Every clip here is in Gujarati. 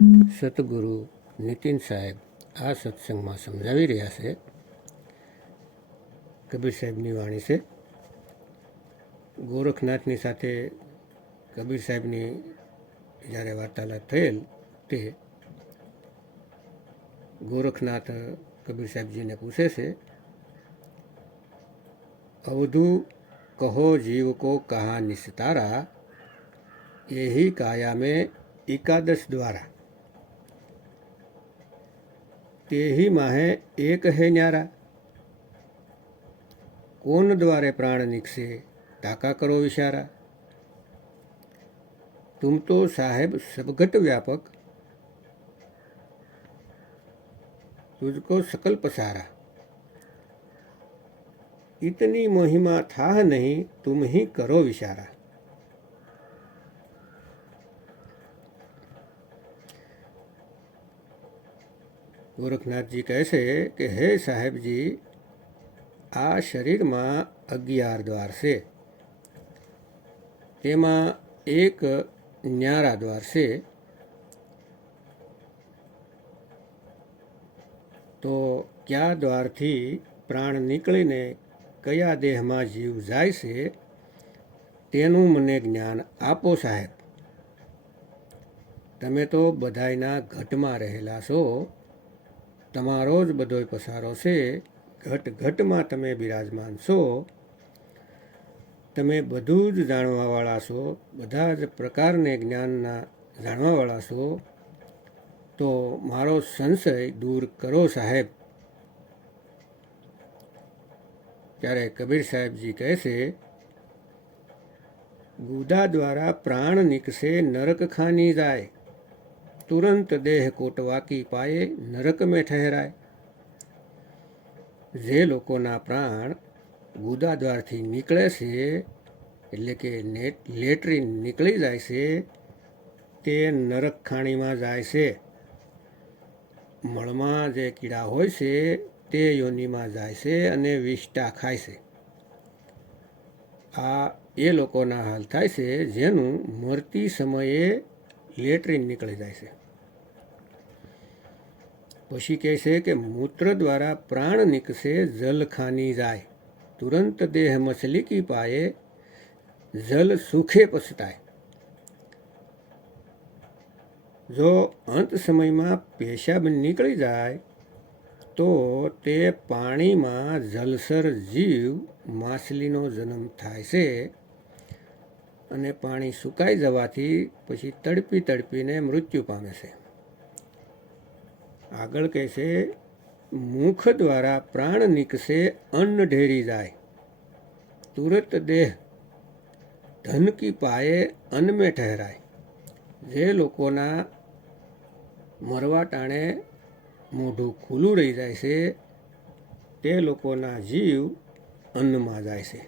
સતગુરુ નીતિન સાહેબ આ સત્સંગમાં સમજાવી રહ્યા છે. કબીર સાહેબની વાણી છે. ગોરખનાથની સાથે કબીર સાહેબની જ્યારે વાર્તાલાપ થયેલ તે ગોરખનાથ કબીર સાહેબજીને પૂછે છે, અવધુ કહો જીવ કો કહા નિસ્तारा, यही काया में एकादश द्वारा, ते ही माहे एक है न्यारा, कौन द्वारे प्राण निकसे ताका करो विचारा, तुम तो साहेब सबघट व्यापक, तुझको सकल पसारा, इतनी महिमा था नहीं तुम ही करो विचारा. ગોરખનાથજી કહે છે કે હે સાહેબજી, આ શરીરમાં 11 દ્વાર છે, તેમાં એક ન્યારા દ્વાર છે. તો કયા દ્વારથી પ્રાણ નીકળીને કયા દેહમાં જીવ જાય છે તેનું મને જ્ઞાન આપો સાહેબ. તમે તો બધાયના ઘટમાં રહેલા છો, તમારો જ બધોય પસારો છે, ઘટ ઘટમાં તમે બિરાજમાન છો, તમે બધું જ જાણવાવાળા છો, બધા જ પ્રકારને જ્ઞાનના જાણવાવાળા છો, તો મારો સંશય દૂર કરો સાહેબ. ત્યારે કબીર સાહેબજી કહે છે, ગુદા દ્વારા પ્રાણ નીકસે નરક ખાની જાય, तुरंत देह कोटवा की पाए नरक में ठहराए. જે લોકોના પ્રાણ ગુદા દ્વારથી નીકળે છે, એટલે કે લેટ્રિન નીકળી જાય છે, તે નરક ખાણીમાં જાય છે. મળમાં જે કીડા હોય છે તે યોનિમાં જાય છે અને વિષ્ટા ખાય છે. આ એ લોકોના હાલ થાય છે જેનું મરતી સમયે લેટ્રિન નીકળી જાય છે. પછી કહે છે કે મૂત્ર દ્વારા પ્રાણ નીકળશે જલ ખાની જાય, તુરંત દેહ મછલી કી પાએ જલ સુખે પછતાય. જો અંત સમયમાં પેશાબ નીકળી જાય તો તે પાણીમાં જલસર જીવ માછલીનો જન્મ થાય છે અને પાણી સુકાઈ જવાથી પછી તડપી તડપીને મૃત્યુ પામે છે. આગળ કહે છે, મુખ દ્વારા પ્રાણ નીકળશે અન્ન ઢેરી જાય, તુરત દેહ ધન કી પાયે અન્ન મેં ઠહેરાય. જે લોકોના મરવા ટાણે મોઢું ખુલ્લું રહી જાય છે તે લોકોના જીવ અન્નમાં જાય છે.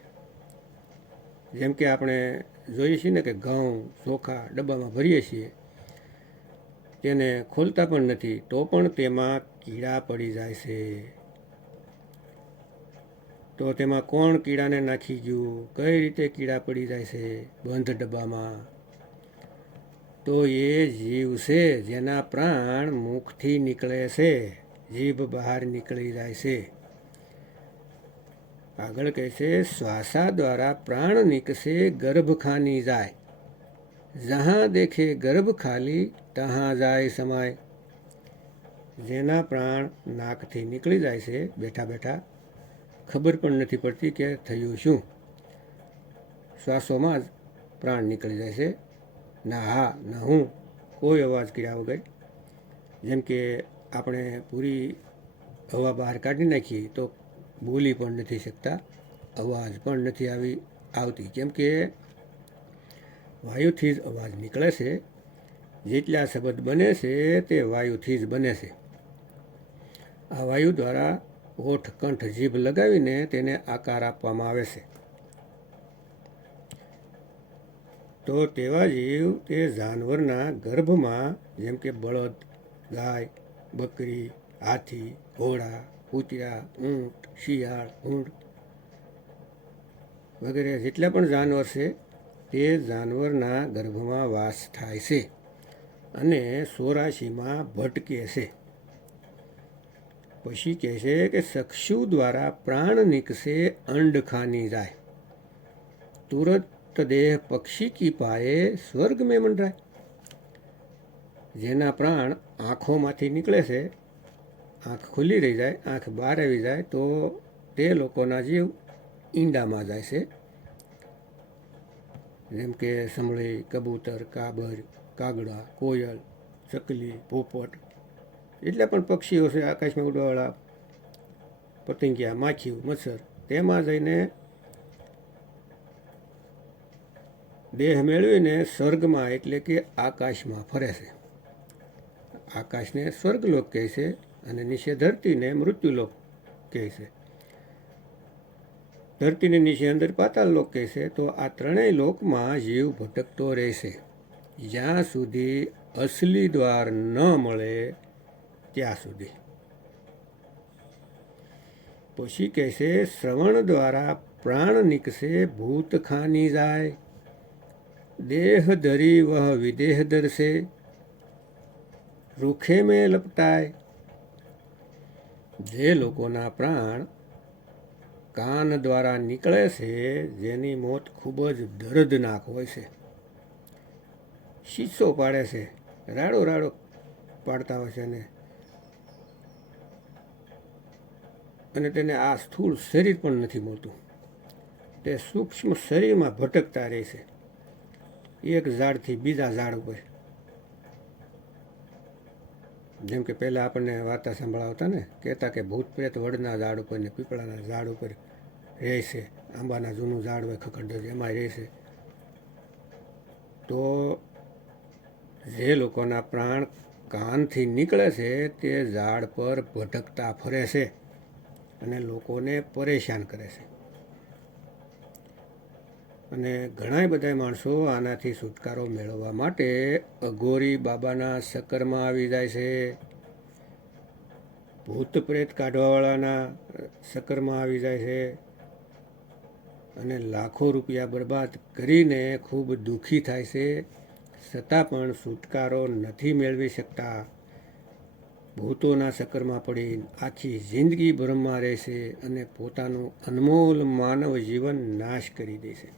જેમ કે આપણે જોઈએ છીએ ને કે ઘઉં ચોખા ડબ્બામાં ભરીએ છીએ, તેને ખોલતા પણ નથી તો પણ તેમાં કીડા પડી જાય છે. તો તેમાં કોણ કીડાને નાખી ગયું, કઈ રીતે કીડા પડી જાય છે બંધ ડબ્બામાં? તો એ જીવ છે જેના પ્રાણ મુખથી નીકળે છે, જીભ બહાર નીકળી જાય છે. આગળ કહે છે, શ્વાસા દ્વારા પ્રાણ નીકળશે ગર્ભ ખાની જાય, જહાં દેખે ગર્ભ ખાલી તહાં જાય સમાય. જેના પ્રાણ નાકથી નીકળી જાય છે બેઠા બેઠા, ખબર પણ નથી પડતી કે થયું શું. શ્વાસોમાં જ પ્રાણ નીકળી જાય છે, ના હા ના હું, કોઈ અવાજ કર્યા વગર. જેમ કે આપણે પૂરી હવા બહાર કાઢી નાખીએ તો બોલી પણ નથી શકતા, અવાજ પણ નથી આવતી, કેમ કે વાયુથી જ અવાજ નીકળે છે. જેટલા શબ્દ બને છે તે વાયુથી જ બને છે. આ વાયુ દ્વારા હોઠ કંઠ જીભ લગાવીને તેને આકાર આપવામાં આવે છે. તો તેવા જીવ તે જાનવરના ગર્ભમાં, જેમ કે બળદ, ગાય, બકરી, હાથી, ઘોડા, કૂતરા, ઊંટ, શિયાળ, ઊંટ વગેરે જેટલા પણ જાનવર છે તે જાનવરના ગર્ભમાં વાસ થાય છે. અને 84માં ભટકે છે. પછી કહે છે કે ચક્ષુ દ્વારા પ્રાણ નીકસે અંડ ખાની જાય, તુરત દેહ પક્ષી કી પાએ સ્વર્ગ મેં મંડરાય. જેના પ્રાણ આંખોમાંથી નીકળે છે, આંખ ખુલ્લી રહી જાય, આંખ બહાર આવી જાય તો તે લોકોના જીવ ઈંડામાં જાય છે. જેમ કે સમળી, કબૂતર, કાબર, કાગડા, કોયલ, ચકલી, પોપટ, એટલા પણ પક્ષીઓ છે આકાશમાં ઉડવાવાળા, પતંગિયા, માખીઓ, મચ્છર, તેમાં જઈને દેહ મેળવીને સ્વર્ગમાં એટલે કે આકાશમાં ફરે છે. આકાશને સ્વર્ગલોક કહે છે અને નીચે ધરતીને મૃત્યુલોક કહે છે. ધરતીને નીચે અંદર પાતાળ લોક કહે છે. તો આ ત્રણેય લોકમાં જીવ ભટકતો રહેશે જ્યાં સુધી અસલી દ્વાર ન મળે ત્યાં સુધી. પછી કહે છે શ્રવણ દ્વારા પ્રાણ નીકસે ભૂત ખાની જાય, દેહ ધરી વહ વિદેહ દર્શે, રૂખે મેં લપટાય. જે લોકોના પ્રાણ કાન દ્વારા નીકળે છે, જેની મોત ખૂબ જ દર્દનાક હોય છે, શીશો પાડે છે, રાડો રાડો પાડતા હોય છે અને તેને આ સ્થૂળ શરીર પણ નથી મળતું. તે સૂક્ષ્મ શરીરમાં ભટકતા રહે છે, એક ઝાડથી બીજા ઝાડ ઉપર. જેમ કે પહેલાં આપણને વાર્તા સંભળાવતા ને, કહેતા કે ભૂત પ્રેત વડના ઝાડ ઉપર ને પીપળાના ઝાડ ઉપર રહે છે, આંબાના જૂનું ઝાડ હોય ખખડધજ એમાં રહે છે. તો જે લોકોના પ્રાણ કાનથી નીકળે છે તે ઝાડ પર ભટકતા ફરે છે અને લોકોને પરેશાન કરે છે. અને ઘણા બધા માણસો આનાથી છુટકારો મેળવવા માટે અઘોરી બાબાના ચક્કરમાં આવી જાય છે, ભૂત પ્રેત કાઢવાવાળાના ચક્કરમાં આવી જાય છે અને લાખો રૂપિયા બરબાદ કરીને ખૂબ દુઃખી થાય છે, છતાં પણ છુટકારો નથી મેળવી શકતા. ભૂતોના ચક્કરમાં પડી આખી જિંદગી ભ્રમમાં રહેશે અને પોતાનું અનમોલ માનવ જીવન નાશ કરી દેશે.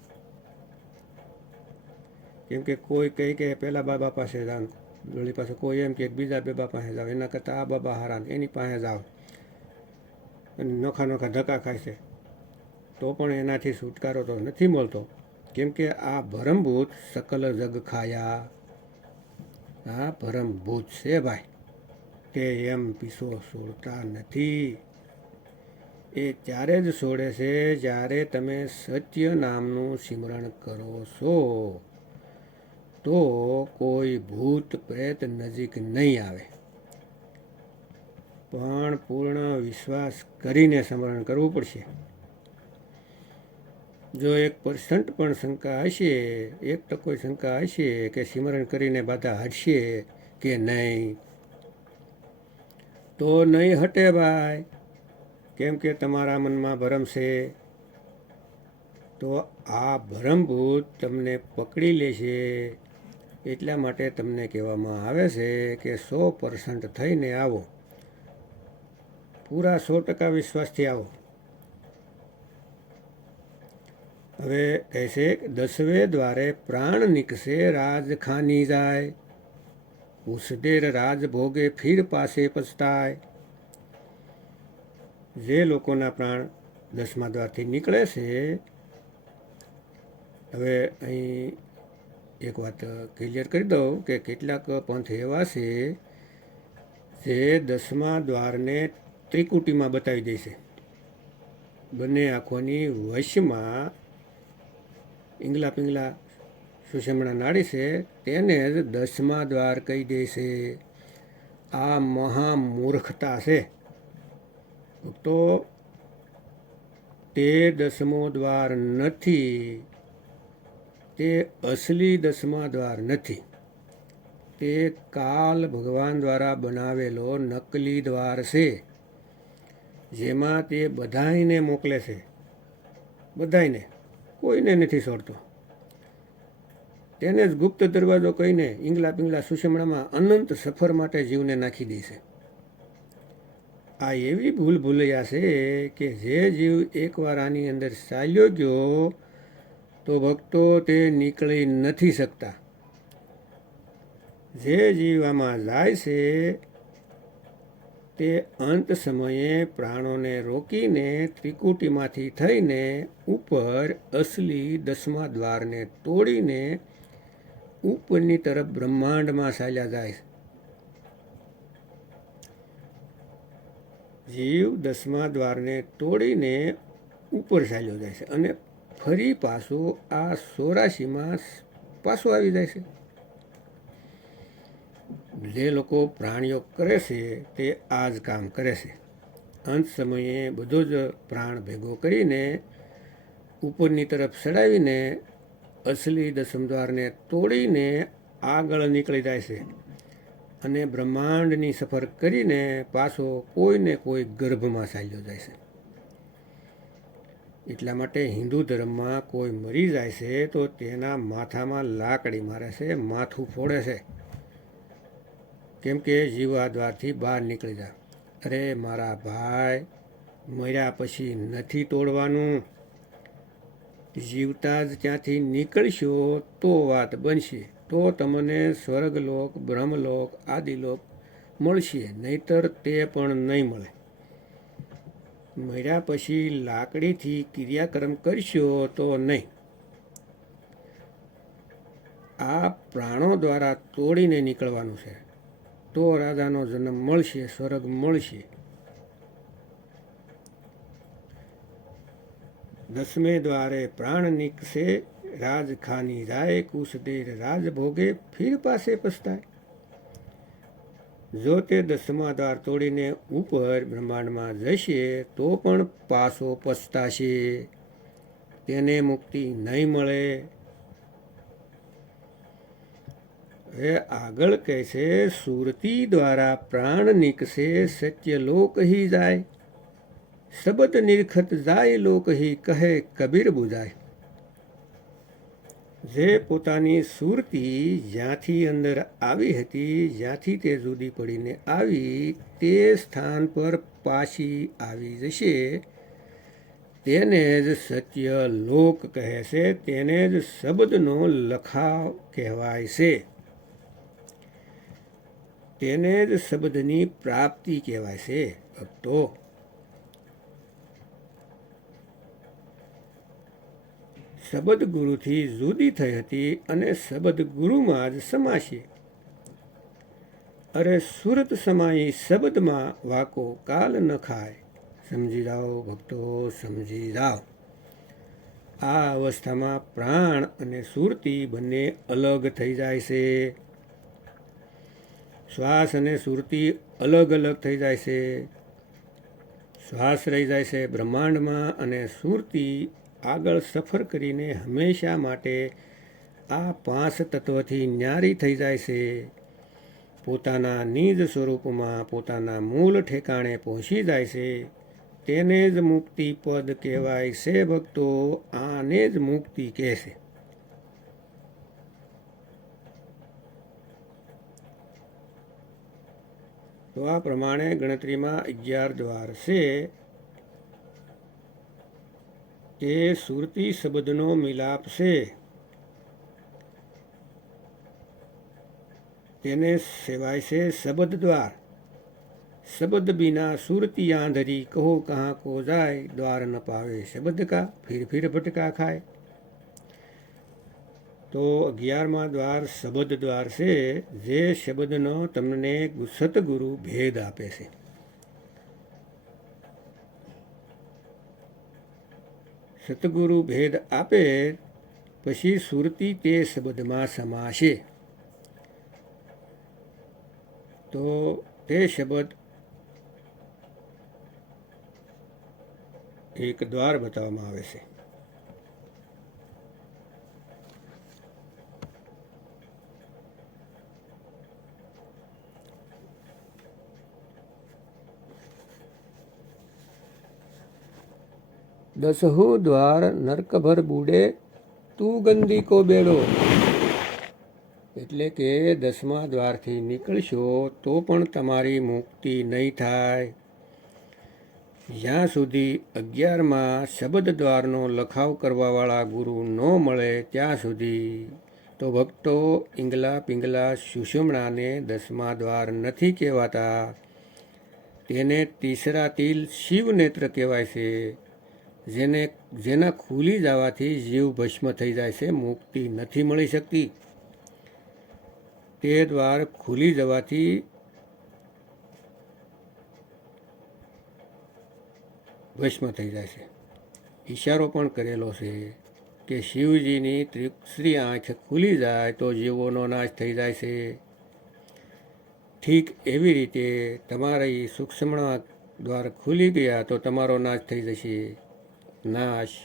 કેમ કે કોઈ કહે કે પહેલાં બાબા પાસે જાઓ, વળી પાસે કોઈ એમ કે બીજા બાબા પાસે જાઓ, એના કરતાં આ બાબા હારા એની પાસે જાઓ, અને નોખા નોખા ધક્કા ખાય છે તો પણ એનાથી છુટકારો તો નથી મળતો. કેમ કે આ ભરમભૂત સકલ જગ ખાયા, આ ભરમભૂત છે ભાઈ, તે એમ પીસો છોડતા નથી. એ ત્યારે જ છોડે છે જ્યારે તમે સત્ય નામનું સિમરણ કરો છો, તો કોઈ ભૂત પ્રેત નજીક નહીં આવે. પણ પૂર્ણ વિશ્વાસ કરીને સ્મરણ કરવું પડશે. જો 1% પણ શંકા હશે, 1% શંકા હશે કે સિમરણ કરીને બાધા હટશે કે નહીં, તો નહીં હટે ભાઈ. કેમ કે તમારા મનમાં ભરમ છે, તો આ ભરમભૂત તમને પકડી લેશે. એટલા માટે તમને કહેવામાં આવે છે કે 100% થઈને આવો, પૂરા 100% વિશ્વાસથી આવો. હવે કહેશે 10વે દ્વારે પ્રાણ નીકસે રાજ ખાની જાય, ઉસ દેર રાજ ભોગે ફીર પાસે પછતાય. જે લોકોના પ્રાણ 10મા દ્વારથી નીકળે છે, હવે અહીં એક વાત ક્લિયર કરી દઉં કે કેટલાક પંથ એવા છે જે 10મા દ્વારને ત્રિકુટીમાં બતાવી દેશે. બંને આંખોની વશમાં ઈંગલા પિંગલા સુષમણા નાડી છે, તેને જ 10મા દ્વાર કહી દેશે. આ મહામૂર્ખતા છે. તો તે 10મો દ્વાર નથી, તે અસલી 10મા દ્વાર નથી, તે કાલ ભગવાન દ્વારા બનાવેલો નકલી દ્વાર છે, જેમાં તે બધાયને મોકલે છે, બધાયને, કોઈને નથી છોડતો. તેને જ ગુપ્ત દરવાજો કહીને ઈંગલા પિંગલા સુષમણામાં અનંત સફર માટે જીવને નાખી દે છે. આ એવી ભૂલ ભૂલૈયા છે કે જે જીવ એકવાર આની અંદર ચાલ્યો ગયો તો ભક્તો તે નીકળી નથી શકતા. જે જીવ આમાં જાય છે તે અંત સમયે પ્રાણોને રોકીને ત્રિકુટીમાંથી થઈને ઉપર અસલી 10મા દ્વારને તોડીને ઉપરની તરફ બ્રહ્માંડમાં ચાલ્યા જાય. જીવ 10મા દ્વારને તોડીને ઉપર ચાલ્યો જાય છે અને ફરી પાછો આ 84માં પાછો આવી જાય છે. જે લોકો પ્રાણયોગ કરે છે તે આ જ કામ કરે છે. અંત સમયે બધો જ પ્રાણ ભેગો કરીને ઉપરની તરફ ચડાવીને અસલી 10મ દ્વારને તોડીને આગળ નીકળી જાય છે અને બ્રહ્માંડની સફર કરીને પાછો કોઈને કોઈ ગર્ભમાં ચાલ્યો જાય છે. એટલા માટે હિન્દુ ધર્મમાં કોઈ મરી જાય છે તો તેના માથામાં લાકડી મારે છે, માથું ફોડે છે, કેમ કે જીવા દ્વારથી બહાર નીકળી જાય. અરે મારા ભાઈ, મર્યા પછી નથી તોડવાનું. જીવતા જ ત્યાંથી નીકળશો તો વાત બનશે, તો તમને સ્વર્ગલોક, બ્રહ્મલોક, આદિલોક મળશે, નહીતર તે પણ નહીં મળે. મર્યા પછી લાકડીથી ક્રિયાકર્મ કરશો તો નહીં. આ પ્રાણો દ્વારા તોડીને નીકળવાનું છે, તો રાધાનો જન્મ મળશે, સ્વર્ગ મળશે. 10મે દ્વારે પ્રાણ નીકસે, રાજ ખાની જાય, કુછ દેર રાજ ભોગે, ફિર પાસે પછતાય. જો તે 10મા દ્વાર તોડીને ઉપર બ્રહ્માંડમાં જશે તો પણ પાછો પછતાશે, તેને મુક્તિ નહીં મળે. હવે આગળ કહે છે, સુરતી દ્વારા પ્રાણ નીકસે, સત્યલોક હી જાય, શબ્દ નિરખત જાય લોક હી, કહે કબીર બુજાય. જે પોતાની સુરતી જ્યાંથી અંદર આવી હતી, જ્યાંથી તે જુદી પડીને આવી, તે સ્થાન પર પાછી આવી જશે, તેને જ સત્ય લોક કહે છે, તેને જ શબ્દનો લખાવ કહેવાય છે, તેને જ શબ્દની પ્રાપ્તિ કહેવાય છે. ભક્તો, શબ્દ ગુરુથી જુદી થઈ હતી અને શબ્દ ગુરુમાં જ સમાશે. અરે સુરત સમાઈ શબ્દમાં, વાકો કાલ ન ખાય. સમજી જાઓ ભક્તો, સમજી જાઓ. આ અવસ્થામાં પ્રાણ અને સુરતી બંને અલગ થઈ જાય છે. શ્વાસ અને સુરતી અલગ અલગ થઈ જાય છે. શ્વાસ રહી જાય છે બ્રહ્માંડમાં અને સુરતી આગળ સફર કરીને હંમેશા માટે આ 5 તત્વથી ન્યારી થઈ જાય છે. પોતાના નિજ સ્વરૂપમાં, પોતાના મૂળ ઠેકાણે પહોંચી જાય છે. તેને જ મુક્તિ પદ કહેવાય છે. ભક્તો, આને જ મુક્તિ કહેશે. તો આ પ્રમાણે ગણતરીમાં 11 દ્વાર છે. તે સુરતી શબ્દનો મિલાપ છે. તેને સેવાય છે શબ્દ દ્વાર. શબ્દ બિના સુરતી આંધરી, કહો કहाँ को जाए, द्वार न पावे शब्द का, फिर भटका खाए. તો 11મા દ્વાર શબ્દ દ્વાર છે, જે શબ્દનો તમને સતગુરુ ભેદ આપે છે. સતગુરુ ભેદ આપે પછી સુરતી તે શબ્દમાં સમાશે. તો તે શબ્દ એક દ્વાર બતાવવામાં આવે છે. दसहु द्वार नरक भर बूढ़े, तू गंदी को बेड़ो. એટલે કે 10મા દ્વારથી નીકળશો તો પણ તમારી મુક્તિ નહીં થાય. જ્યાં સુધી 11મા શબ્દ દ્વારનો લખાવ કરવાવાળા ગુરુ ન મળે ત્યાં સુધી તો ભક્તો ઈંગલા પિંગલા સુષુમ્ણાને 10મા દ્વાર નથી કહેવાતા. તેને તીસરા તિલ શિવનેત્ર કહેવાય છે. જેના ખુલી જવાથી જીવ ભસ્મ થઈ જાય છે, મુક્તિ નથી મળી શકતી. તે દ્વાર ખુલી જવાથી ભસ્મ થઈ જાય છે. ઈશારો પણ કરેલો છે કે શિવજીની ત્રિશ્રી આંખ ખુલી જાય તો જીવોનો નાશ થઈ જાય છે. ઠીક એવી રીતે તમારી સૂક્ષ્મણા દ્વાર ખુલી ગયા તો તમારો નાશ થઈ જશે. નાશ.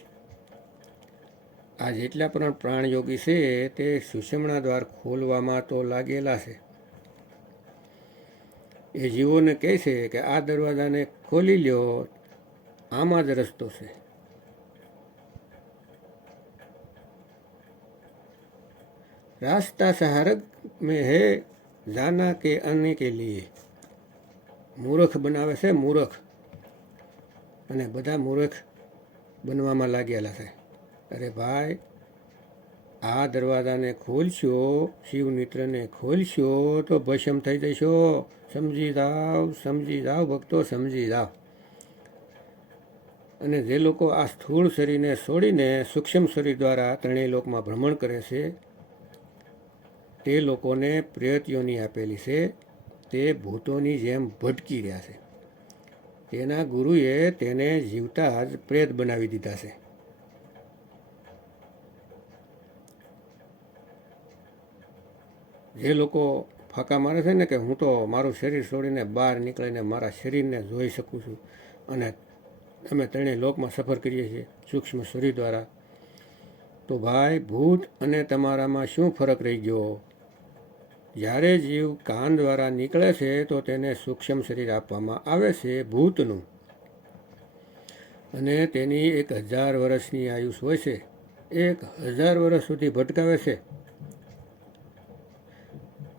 આ જેટલા પણ પ્રાણયોગી છે તે સુષુમ્ણા દ્વાર ખોલવામાં તો લાગેલા છે. એ જીવોને કહે છે કે આ દરવાજાને ખોલી લ્યો, આમાં જ રસ્તો છે. રાસ્તા સહારક મેં હે જાના કે આને કે લીએ. મૂર્ખ બનાવે છે, મૂર્ખ. અને બધા મૂર્ખ બનવામાં લાગેલા છે. અરે ભાઈ, આ દરવાજાને ખોલશો, શિવનેત્રને ખોલશો તો ભસ્મ થઈ જશો. સમજી જાઓ ભક્તો, સમજી જાઓ. અને જે લોકો આ સ્થૂળ શરીરને છોડીને સૂક્ષ્મ શરીર દ્વારા ત્રણેય લોકમાં ભ્રમણ કરે છે, તે લોકોને પ્રેત યોની આપેલી છે. તે ભૂતોની જેમ ભટકી રહ્યા છે. તેના ગુરુએ તેને જીવતા જ પ્રેત બનાવી દીધા છે. જે લોકો ફાંકા મારે છે ને કે હું તો મારું શરીર છોડીને બહાર નીકળીને મારા શરીરને જોઈ શકું છું અને અમે ત્રણેય લોકમાં સફર કરીએ છીએ સૂક્ષ્મ શરીર દ્વારા, તો ભાઈ ભૂત અને તમારામાં શું ફરક રહી ગયો? જ્યારે જીવ કાન દ્વારા નીકળે છે તો તેને સૂક્ષ્મ શરીર આપવામાં આવે છે ભૂતનું, અને તેની 1000 વર્ષની આયુષ હોય છે. 1000 વર્ષ સુધી ભટકાવે છે.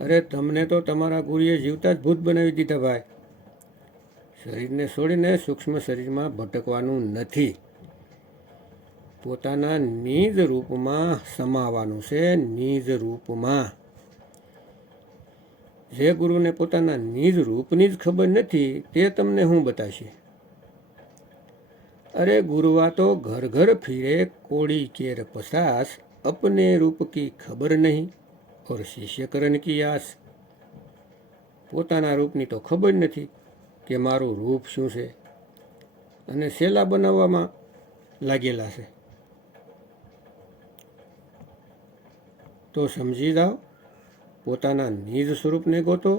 અરે તમને તો તમારા ગુરુએ જીવતા જ ભૂત બનાવી દીધા ભાઈ. શરીરને છોડીને સૂક્ષ્મ શરીરમાં ભટકવાનું નથી, પોતાના નિજ રૂપમાં સમાવાનું છે. નિજ રૂપમાં. જે ગુરુને પોતાના નિજ રૂપની જ ખબર નથી તે તમને શું બતાવશે? અરે ગુરુવા તો ઘર ઘર ફિરે કોડી કેર પસાસ, अपने रूप की खबर नहीं और શિષ્યકરણ કી આસ. પોતાના રૂપની તો ખબર નથી કે મારું રૂપ શું છે, અને શેલા બનાવવામાં લાગેલા છે. તો સમજી જાઓ, પોતાના નિજ સ્વરૂપને ગોતો.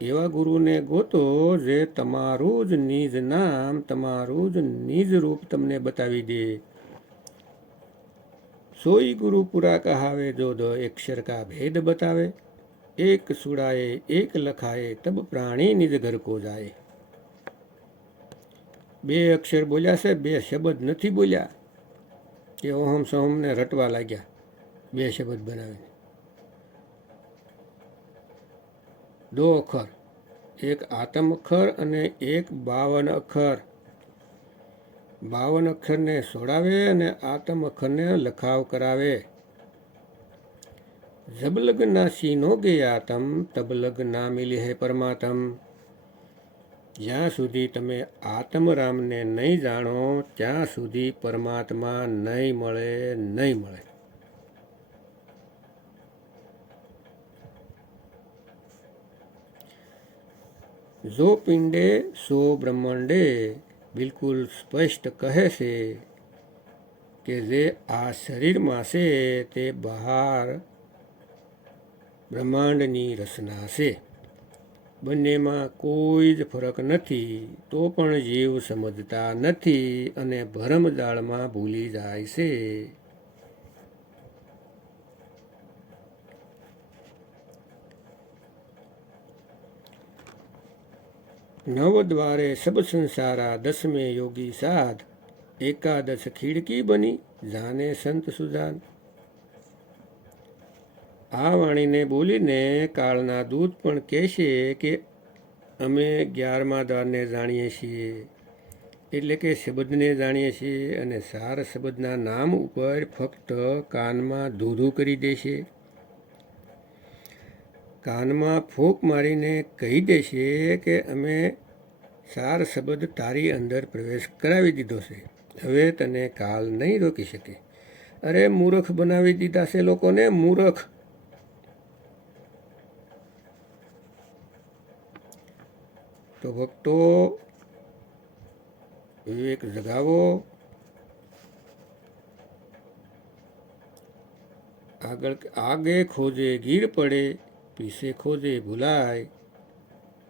એવા ગુરુને ગોતો જે તમારું જ નિજ નામ, તમારું જ નિજ રૂપ તમને બતાવી દે. સોઈ ગુરુ પૂરા કહાવે જો દો અક્ષર કા ભેદ બતાવે, એક સુડાએ એક લખાએ તબ પ્રાણી નિજ ઘર કો જાય. 2 અક્ષર બોલ્યા છે, 2 શબ્દ નથી બોલ્યા કે ઓહમ સહોમને રટવા લાગ્યા 2 શબ્દ બનાવીને. 2 અક્ષર, એક આતમ અક્ષર અને એક 52 અક્ષર. 52 અક્ષરને છોડાવે અને આતમ અક્ષરને લખાવ કરાવે. જબ લગ ના સીનો ગે આતમ, તબ લગ ના મિલે હે પરમાત્મ. જ્યાં સુધી તમે આત્મરામને નહીં જાણો ત્યાં સુધી પરમાત્મા નહીં મળે, નહીં મળે. જો પિંડે સો બ્રહ્માંડે બિલકુલ સ્પષ્ટ કહે છે કે જે આ શરીરમાં છે તે બહાર બ્રહ્માંડની રચના છે. બંનેમાં કોઈ જ ફરક નથી, તો પણ જીવ સમજતા નથી અને ભરમજાળમાં ભૂલી જાય છે. નવ દ્વારે સબ સંસારા, 10મેं યોગી સાધ, 11 ખીડકી બની જાને સંત સુજાન. આ વાણીને બોલીને કાળના દૂત પણ કહેશે કે અમે 11મા દ્વારને જાણીએ છીએ, એટલે કે શબ્દને જાણીએ છીએ, અને સાર શબ્દના નામ ઉપર ફક્ત કાનમાં ધૂધું કરી દેશે. કાનમાં ફૂંક મારીને કહી દેશે કે અમે સાર શબ્દ તારી અંદર પ્રવેશ કરાવી દીધો છે, હવે તને કાલ નહીં રોકી શકે. અરે મૂર્ખ બનાવી દીધા છે લોકોને, મૂર્ખ. તો ભક્તો, વિવેક જગાવો. આગે ખોજે ગીર પડે, પીછે ખોજે ભૂલાય.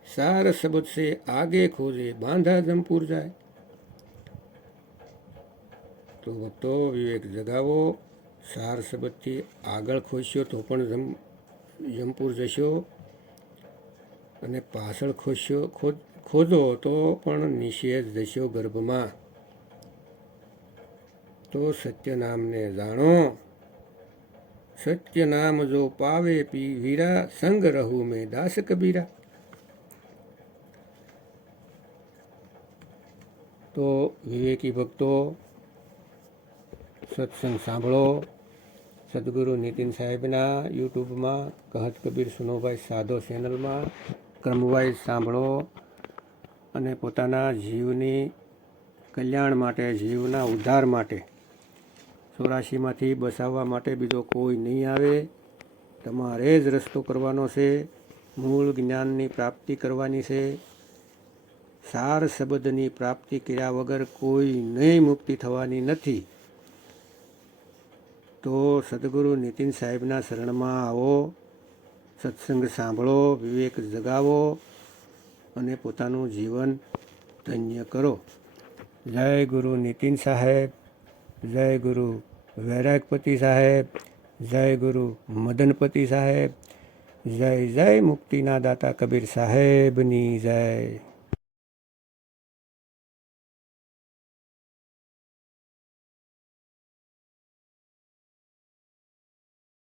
સાર શબ્દ से आगे खोजे बांधा जमपुर जाए. તો ભક્તો, વિવેક જગાવો. સાર શબ્દથી આગળ ખોજશો તો પણ જમપુર જશો, અને પાછળ ખોજો તો પણ નિષેધ જશો ગર્ભમાં. તો સત્ય નામને જાણો. સત્ય નામ જો પાવે પી વીરા, સંગ રહું મેં દાસ કબીરા. તો વિવેકી ભક્તો, સત્સંગ સાંભળો. સદગુરુ નીતિન સાહેબના યુટ્યુબમાં કહત કબીર સુનોભાઈ સાધો ચેનલમાં ક્રમવાઇઝ સાંભળો, અને પોતાના જીવની કલ્યાણ માટે, જીવના ઉદ્ધાર માટે, 84માંથી બસાવવા માટે બીજો કોઈ નહીં આવે. તમારે જ રસ્તો કરવાનો છે. મૂળ જ્ઞાનની પ્રાપ્તિ કરવાની છે. સાર શબ્દની પ્રાપ્તિ કર્યા વગર કોઈ નહીં મુક્તિ થવાની નથી. તો સદગુરુ નીતિન સાહેબના શરણમાં આવો, સત્સંગ સાંભળો, વિવેક જગાવો, અને પોતાનું જીવન ધન્ય કરો. જય ગુરુ નીતિન સાહેબ, જય ગુરુ વૈરાગપતિ સાહેબ, જય ગુરુ મદનપતિ સાહેબ, જય જય મુક્તિના દાતા કબીર સાહેબની જય.